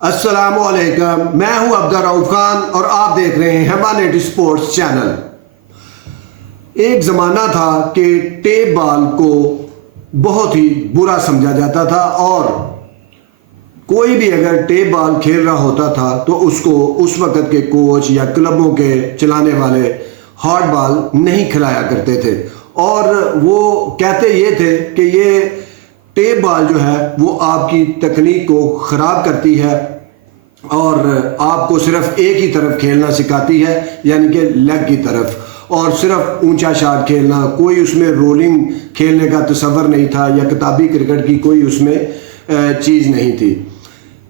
السلام علیکم، میں ہوں عبدالرؤف خان اور آپ دیکھ رہے ہیں ہمانیٹی سپورٹس چینل۔ ایک زمانہ تھا کہ ٹیپ بال کو بہت ہی برا سمجھا جاتا تھا اور کوئی بھی اگر ٹیپ بال کھیل رہا ہوتا تھا تو اس کو اس وقت کے کوچ یا کلبوں کے چلانے والے ہارڈ بال نہیں کھلایا کرتے تھے، اور وہ کہتے یہ تھے کہ یہ ٹیپ بال جو ہے وہ آپ کی تکنیک کو خراب کرتی ہے اور آپ کو صرف ایک ہی طرف کھیلنا سکھاتی ہے، یعنی کہ لیگ کی طرف، اور صرف اونچا شاٹ کھیلنا، کوئی اس میں رولنگ کھیلنے کا تصور نہیں تھا یا کتابی کرکٹ کی کوئی اس میں چیز نہیں تھی۔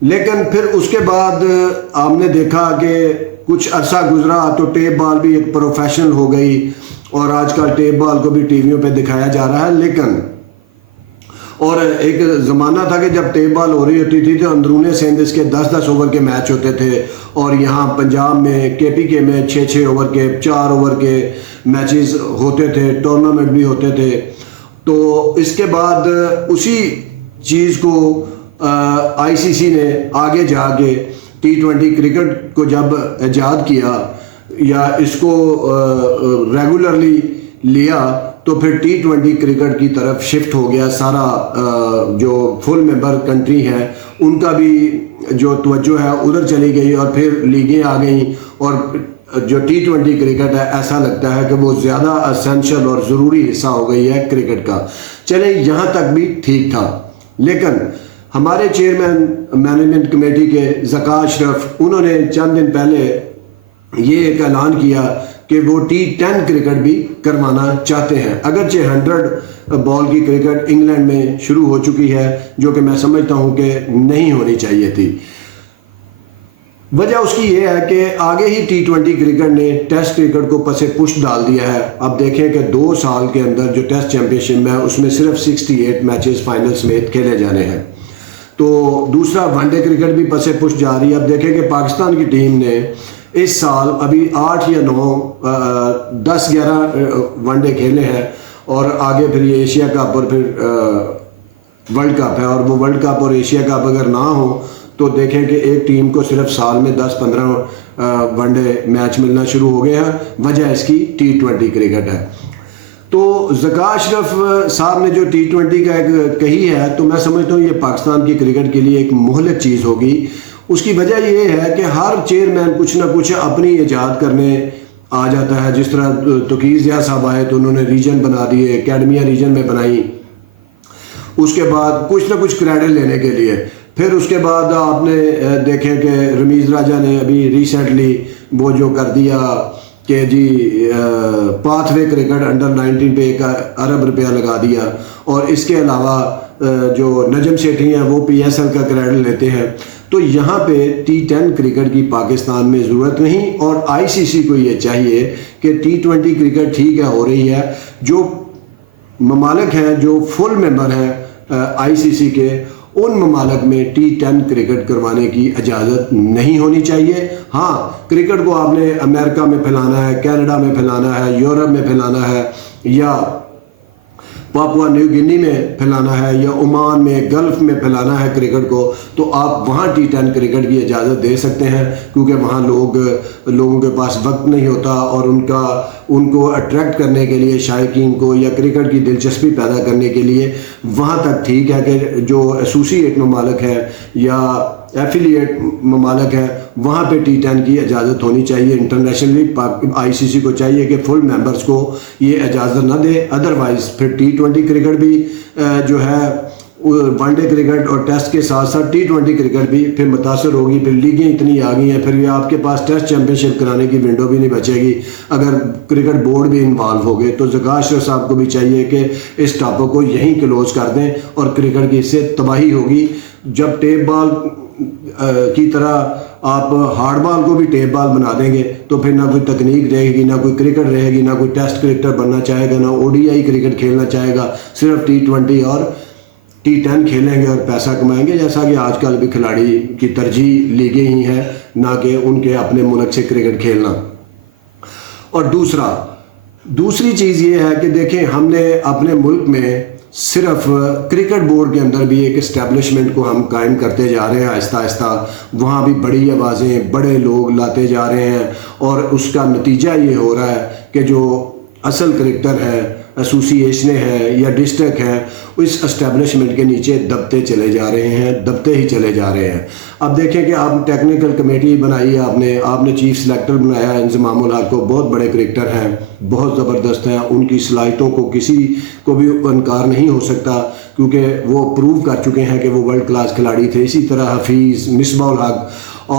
لیکن پھر اس کے بعد آپ نے دیکھا کہ کچھ عرصہ گزرا تو ٹیپ بال بھی ایک پروفیشنل ہو گئی اور آج کل ٹیپ بال کو بھی ٹی ویوں پہ دکھایا جا رہا ہے۔ لیکن اور ایک زمانہ تھا کہ جب ٹیپ بال ہو رہی ہوتی تھی تو اندرون سندھ اس کے 10-10 اوور کے میچ ہوتے تھے، اور یہاں پنجاب میں KPK میں 6-6 اوور کے 4 اوور کے میچز ہوتے تھے، ٹورنامنٹ بھی ہوتے تھے۔ تو اس کے بعد اسی چیز کو ICC نے آگے جا کے T20 کرکٹ کو جب ایجاد کیا یا اس کو ریگولرلی لیا تو پھر T20 کرکٹ کی طرف شفٹ ہو گیا سارا، جو فل ممبر کنٹری ہے ان کا بھی جو توجہ ہے ادھر چلی گئی، اور پھر لیگیں آ گئیں، اور جو T20 کرکٹ ہے ایسا لگتا ہے کہ وہ زیادہ اسینشل اور ضروری حصہ ہو گئی ہے کرکٹ کا۔ چلیں یہاں تک بھی ٹھیک تھا، لیکن ہمارے چیئرمین مینجمنٹ کمیٹی کے ذکا اشرف، انہوں نے چند دن پہلے یہ ایک اعلان کیا کہ وہ T10 کرکٹ بھی کروانا چاہتے ہیں، اگرچہ 100 بال کی کرکٹ انگلینڈ میں شروع ہو چکی ہے، جو کہ میں سمجھتا ہوں کہ نہیں ہونی چاہیے تھی۔ وجہ اس کی یہ ہے کہ آگے ہی T20 کرکٹ نے ٹیسٹ کرکٹ کو پس پش ڈال دیا ہے۔ اب دیکھیں کہ 2 سال کے اندر جو ٹیسٹ چیمپئن شپ ہے اس میں صرف 68 میچز فائنل سمیت کھیلے جانے ہیں، تو دوسرا ون ڈے کرکٹ بھی پس پش جا رہی ہے۔ اب دیکھیں کہ پاکستان کی ٹیم نے اس سال ابھی 8 یا 9 10-11 ون ڈے کھیلے ہیں، اور آگے پھر یہ ایشیا کپ اور پھر ورلڈ کپ ہے، اور وہ ورلڈ کپ اور ایشیا کپ اگر نہ ہو تو دیکھیں کہ ایک ٹیم کو صرف سال میں 10-15 ون ڈے میچ ملنا شروع ہو گیا ہے۔ وجہ اس کی T20 کرکٹ ہے۔ تو ذکا اشرف صاحب نے جو T20 کا ایک کہی ہے، تو میں سمجھتا ہوں یہ پاکستان کی کرکٹ کے لیے ایک مہلک چیز ہوگی۔ اس کی وجہ یہ ہے کہ ہر چیئرمین کچھ نہ کچھ اپنی ایجاد کرنے آ جاتا ہے۔ جس طرح توقیر ضیاء صاحب آئے تو انہوں نے ریجن بنا دیے، اکیڈمیاں ریجن میں بنائی، اس کے بعد کچھ نہ کچھ کریڈٹ لینے کے لیے۔ پھر اس کے بعد آپ نے دیکھیں کہ رمیز راجہ نے ابھی ریسنٹلی وہ جو کر دیا کہ جی پاتھ وے کرکٹ انڈر 19 پہ 1 ارب روپیہ لگا دیا، اور اس کے علاوہ جو نجم سیٹھی ہیں وہ PSL کا کریڈٹ لیتے ہیں۔ تو یہاں پہ T10 کرکٹ کی پاکستان میں ضرورت نہیں، اور ICC کو یہ چاہیے کہ T20 کرکٹ ٹھیک ہے ہو رہی ہے، جو ممالک ہیں جو فل ممبر ہیں ICC کے، ان ممالک میں T10 کرکٹ کروانے کی اجازت نہیں ہونی چاہیے۔ ہاں کرکٹ کو آپ نے امریکہ میں پھیلانا ہے، کینیڈا میں پھیلانا ہے، یورپ میں پھیلانا ہے، یا پاپوا نیو گنی میں پھیلانا ہے، یا عمان میں، گلف میں پھیلانا ہے کرکٹ کو، تو آپ وہاں T10 کرکٹ کی اجازت دے سکتے ہیں، کیونکہ وہاں لوگوں کے پاس وقت نہیں ہوتا، اور ان کو اٹریکٹ کرنے کے لیے، شائقین کو یا کرکٹ کی دلچسپی پیدا کرنے کے لیے وہاں تک ٹھیک ہے کہ جو ایسوسیٹ ممالک ہے یا ایفیلیٹ ممالک ہے وہاں پہ T10 کی اجازت ہونی چاہیے۔ انٹرنیشنلی ICC کو چاہیے کہ فل ممبرز کو یہ اجازت نہ دے، ادروائز پھر T20 کرکٹ بھی جو ہے ون ڈے کرکٹ اور ٹیسٹ کے ساتھ ساتھ T20 کرکٹ بھی پھر متاثر ہوگی۔ پھر لیگیں اتنی آ گئی ہیں، پھر یہ آپ کے پاس ٹیسٹ چیمپئن شپ کرانے کی ونڈو بھی نہیں بچے گی اگر کرکٹ بورڈ بھی انوالو ہو گئے۔ تو ذکا اشرف صاحب کو بھی چاہیے کہ اس ٹاپک کو یہیں کلوز کر دیں، اور کرکٹ کی اس سے تباہی ہوگی۔ جب ٹیپ بال کی طرح آپ ہارڈ بال کو بھی ٹیپ بال بنا دیں گے تو پھر نہ کوئی تکنیک رہے گی، نہ کوئی کرکٹ رہے گی، نہ کوئی ٹیسٹ کرکٹر بننا چاہے گا، نہ ODI کرکٹ کھیلنا چاہے گا، صرف T20 اور T10 کھیلیں گے اور پیسہ کمائیں گے، جیسا کہ آج کل بھی کھلاڑی کی ترجیح لیگیں ہی ہیں، نہ کہ ان کے اپنے ملک سے کرکٹ کھیلنا۔ اور دوسری چیز یہ ہے کہ دیکھیں ہم نے اپنے ملک میں صرف کرکٹ بورڈ کے اندر بھی ایک اسٹیبلشمنٹ کو ہم قائم کرتے جا رہے ہیں آہستہ آہستہ، وہاں بھی بڑی آوازیں بڑے لوگ لاتے جا رہے ہیں، اور اس کا نتیجہ یہ ہو رہا ہے کہ جو اصل کرکٹر ہے، ایسوسی ایشنیں ہیں یا ڈسٹرکٹ ہیں، اس اسٹیبلشمنٹ کے نیچے دبتے چلے جا رہے ہیں، دبتے ہی چلے جا رہے ہیں۔ اب دیکھیں کہ آپ ٹیکنیکل کمیٹی بنائی ہے، آپ نے چیف سلیکٹر بنایا ہے انضمام الحق کو، بہت بڑے کرکٹر ہیں، بہت زبردست ہیں، ان کی صلاحیتوں کو کسی کو بھی انکار نہیں ہو سکتا، کیونکہ وہ پروو کر چکے ہیں کہ وہ ورلڈ کلاس کھلاڑی تھے۔ اسی طرح حفیظ، مصباح الحق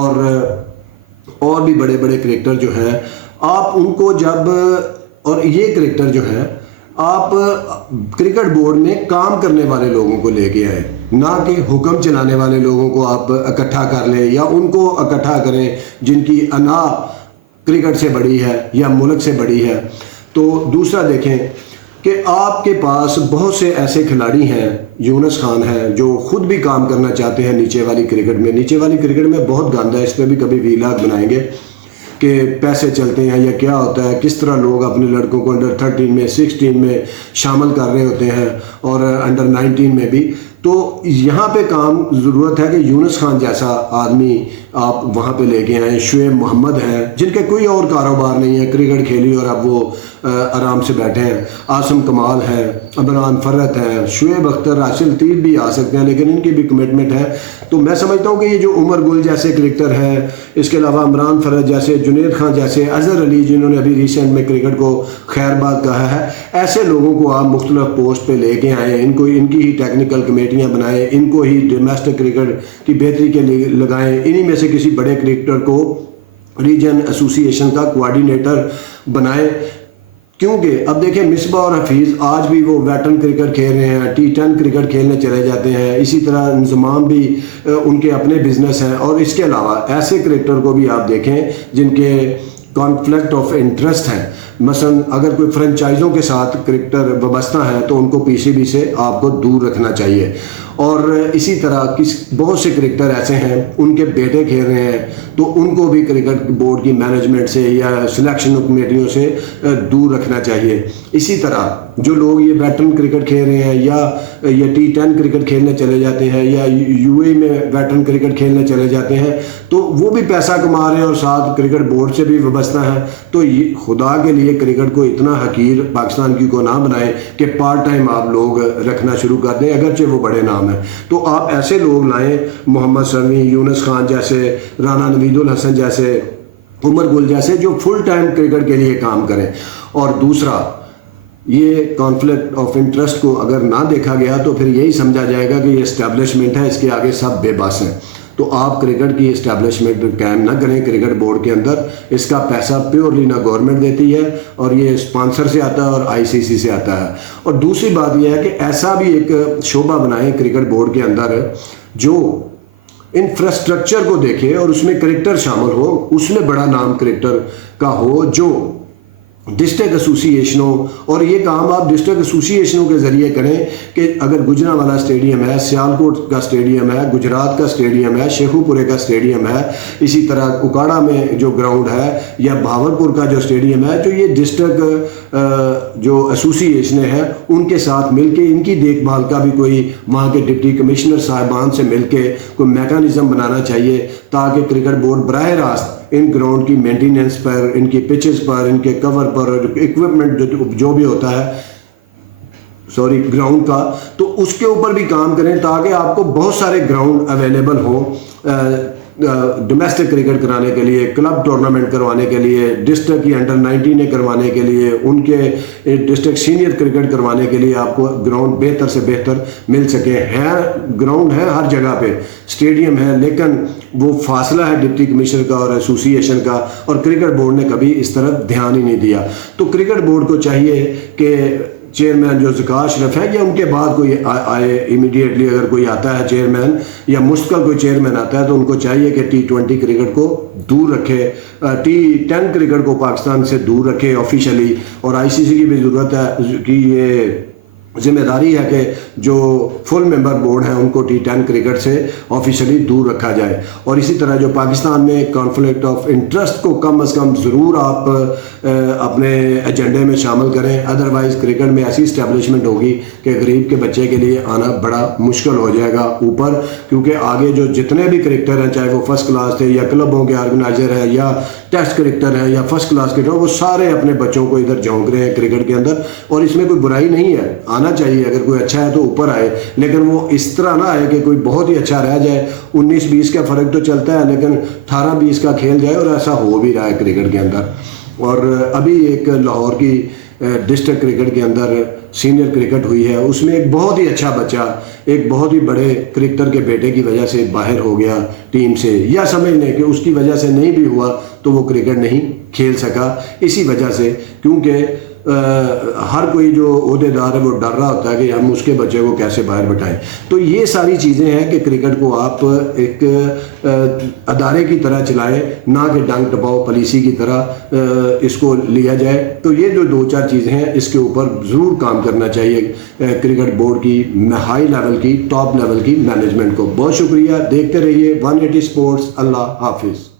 اور بھی بڑے بڑے کرکٹر جو ہیں، آپ ان کو جب، اور یہ کرکٹر جو ہے، آپ کرکٹ بورڈ میں کام کرنے والے لوگوں کو لے کے آئے، نہ کہ حکم چلانے والے لوگوں کو آپ اکٹھا کر لیں، یا ان کو اکٹھا کریں جن کی انا کرکٹ سے بڑی ہے یا ملک سے بڑی ہے۔ تو دوسرا دیکھیں کہ آپ کے پاس بہت سے ایسے کھلاڑی ہیں، یونس خان ہے، جو خود بھی کام کرنا چاہتے ہیں نیچے والی کرکٹ میں۔ نیچے والی کرکٹ میں بہت گند ہے، اس پہ بھی کبھی ویلاگ بنائیں گے کہ پیسے چلتے ہیں یا کیا ہوتا ہے، کس طرح لوگ اپنے لڑکوں کو انڈر 13 میں 16 میں شامل کر رہے ہوتے ہیں، اور انڈر 19 میں بھی۔ تو یہاں پہ کام ضرورت ہے کہ یونس خان جیسا آدمی آپ وہاں پہ لے کے آئیں۔ شعیب محمد ہیں، جن کے کوئی اور کاروبار نہیں ہے، کرکٹ کھیلی اور اب وہ آرام سے بیٹھے ہیں۔ عاصم کمال ہیں، عمران فرت ہیں، شعیب اختر، راشد لطیف بھی آ سکتے ہیں، لیکن ان کی بھی کمٹمنٹ ہے۔ تو میں سمجھتا ہوں کہ یہ جو عمر گل جیسے کرکٹر ہیں، اس کے علاوہ عمران فرت جیسے، جنید خان جیسے، اظہر علی جنہوں نے ابھی ریسنٹ میں کرکٹ کو خیر بات کہا ہے، ایسے لوگوں کو آپ مختلف پوسٹ پہ لے کے آئیں، ان کی ہی ٹیکنیکل کمیٹیاں بنائیں، ان کو ہی ڈومیسٹک کرکٹ کی بہتری کے لیے لگائیں، انہی میں سے کسی بڑے کرکٹر کو ریجن ایسوسی ایشن کا کوآرڈینیٹر بنائیں۔ کیونکہ اب دیکھیں مصباح اور حفیظ آج بھی وہ ویٹرن کرکٹ کھیل رہے ہیں، T10 کرکٹ کھیلنے چلے جاتے ہیں۔ اسی طرح انضمام بھی ان کے اپنے بزنس ہیں، اور اس کے علاوہ ایسے کرکٹر کو بھی آپ دیکھیں جن کے کانفلکٹ آف انٹرسٹ ہیں۔ مثلا اگر کوئی فرنچائزوں کے ساتھ کرکٹر وابستہ ہیں تو ان کو PCB سے آپ کو دور رکھنا چاہیے۔ اور اسی طرح بہت سے کرکٹر ایسے ہیں، ان کے بیٹے کھیل رہے ہیں، تو ان کو بھی کرکٹ بورڈ کی مینجمنٹ سے یا سلیکشن کمیٹیوں سے دور رکھنا چاہیے۔ اسی طرح جو لوگ یہ ویٹرن کرکٹ کھیل رہے ہیں یا T10 کرکٹ کھیلنے چلے جاتے ہیں یا UAE میں ویٹرن کرکٹ کھیلنے چلے جاتے ہیں، تو وہ بھی پیسہ کما رہے ہیں اور ساتھ کرکٹ بورڈ سے بھی وابستہ ہیں۔ تو خدا کے لیے کرکٹ کو اتنا حقیر پاکستان کی کو نہ بنائیں کہ پارٹ ٹائم آپ لوگ رکھنا شروع کر دیں، اگرچہ وہ بڑے نام ہیں۔ تو آپ ایسے لوگ لائیں، محمد سمیع، یونس خان جیسے، رانا نوید الحسن جیسے، عمر گل جیسے، جو فل ٹائم کرکٹ کے لیے کام کریں۔ اور دوسرا، یہ کانفلکٹ آف انٹرسٹ کو اگر نہ دیکھا گیا تو پھر یہی سمجھا جائے گا کہ یہ اسٹیبلشمنٹ ہے، اس کے آگے سب بے بس ہیں۔ تو آپ کرکٹ کی اسٹیبلشمنٹ قائم نہ کریں کرکٹ بورڈ کے اندر، اس کا پیسہ پیورلی نہ گورنمنٹ دیتی ہے، اور یہ اسپانسر سے آتا ہے اور ICC سے آتا ہے۔ اور دوسری بات یہ ہے کہ ایسا بھی ایک شعبہ بنائیں کرکٹ بورڈ کے اندر جو انفراسٹرکچر کو دیکھے اور اس میں کرکٹر شامل ہو، اس میں بڑا نام کرکٹر کا ہو، جو ڈسٹرکٹ ایسوسی ایشنوں، اور یہ کام آپ ڈسٹرکٹ ایسوسی ایشنوں کے ذریعے کریں کہ اگر گجرانوالہ اسٹیڈیم ہے، سیالکوٹ کا اسٹیڈیم ہے، گجرات کا اسٹیڈیم ہے، شیخو پورے کا اسٹیڈیم ہے، اسی طرح اکاڑا میں جو گراؤنڈ ہے، یا بھاولپور کا جو اسٹیڈیم ہے، جو یہ ڈسٹرکٹ جو ایسوسی ایشنیں ہیں ان کے ساتھ مل کے ان کی دیکھ بھال کا بھی کوئی وہاں کے ڈپٹی کمشنر صاحبان سے مل کے کوئی میکانزم بنانا چاہیے، تاکہ کرکٹ بورڈ براہ راست ان گراؤنڈ کی مینٹیننس پر، ان کی پچز پر، ان کے کور پر، اکوپمنٹ جو بھی ہوتا ہے گراؤنڈ کا، تو اس کے اوپر بھی کام کریں، تاکہ آپ کو بہت سارے گراؤنڈ اویلیبل ہوں ڈومیسٹک کرکٹ کرانے کے لیے، کلب ٹورنامنٹ کروانے کے لیے، ڈسٹرکٹ کی انڈر 19 کروانے کے لیے، ان کے ڈسٹرکٹ سینئر کرکٹ کروانے کے لیے آپ کو گراؤنڈ بہتر سے بہتر مل سکے۔ ہے گراؤنڈ ہے ہر جگہ پہ، اسٹیڈیم ہے، لیکن وہ فاصلہ ہے ڈپٹی کمشنر کا اور ایسوسی ایشن کا، اور کرکٹ بورڈ نے کبھی اس طرف دھیان ہی نہیں دیا۔ تو کرکٹ بورڈ کو چاہیے کہ چیئرمین جو ذکا اشرف ہے یا ان کے بعد کوئی آئے امیڈیٹلی، اگر کوئی آتا ہے چیئرمین یا مستقل کوئی چیئرمین آتا ہے، تو ان کو چاہیے کہ T20 کرکٹ کو دور رکھے، T10 کرکٹ کو پاکستان سے دور رکھے آفیشلی، اور ICC کی بھی ضرورت ہے کہ یہ ذمہ داری ہے کہ جو فل ممبر بورڈ ہیں ان کو T10 کرکٹ سے آفیشلی دور رکھا جائے. اور اسی طرح جو پاکستان میں کانفلکٹ آف انٹرسٹ کو کم از کم ضرور آپ اپنے ایجنڈے میں شامل کریں، ادروائز کرکٹ میں ایسی اسٹیبلشمنٹ ہوگی کہ غریب کے بچے کے لیے آنا بڑا مشکل ہو جائے گا اوپر، کیونکہ آگے جو جتنے بھی کرکٹر ہیں چاہے وہ فرسٹ کلاس تھے یا کلبوں کے آرگنائزر ہیں یا ٹیسٹ کرکٹر ہیں یا فرسٹ کلاس کرکٹر، وہ سارے اپنے بچوں کو ادھر جھونک رہے ہیں کرکٹ کے اندر. اور اس میں کوئی برائی نہیں ہے، آنا چاہیے، اگر کوئی اچھا ہے تو اوپر آئے، لیکن وہ اس طرح نہ آئے کہ کوئی بہت ہی اچھا رہ جائے. 19-20 کا فرق تو چلتا ہے لیکن 18-20 کا کھیل جائے، اور ایسا ہو بھی رہا ہے کرکٹ کے اندر. اور ابھی ایک لاہور کی ڈسٹرکٹ کرکٹ کے اندر سینئر کرکٹ ہوئی ہے، اس میں ایک بہت ہی اچھا بچہ ایک بہت ہی بڑے کرکٹر کے بیٹے کی وجہ سے باہر ہو گیا ٹیم سے، یا سمجھ لیں کہ اس کی وجہ سے نہیں بھی ہوا تو وہ کرکٹ نہیں کھیل سکا اسی وجہ سے، کیونکہ ہر کوئی جو عہدیدار ہے وہ ڈر رہا ہوتا ہے کہ ہم اس کے بچے کو کیسے باہر بٹھائیں. تو یہ ساری چیزیں ہیں کہ کرکٹ کو آپ ایک ادارے کی طرح چلائیں، نہ کہ ڈنگ ٹپاؤ پالیسی کی طرح اس کو لیا جائے. تو یہ جو 2-4 چیزیں ہیں اس کے اوپر ضرور کام کرنا چاہیے کرکٹ بورڈ کی ہائی لیول کی ٹاپ لیول کی مینجمنٹ کو. بہت شکریہ، دیکھتے رہیے 180 اسپورٹس. اللہ حافظ.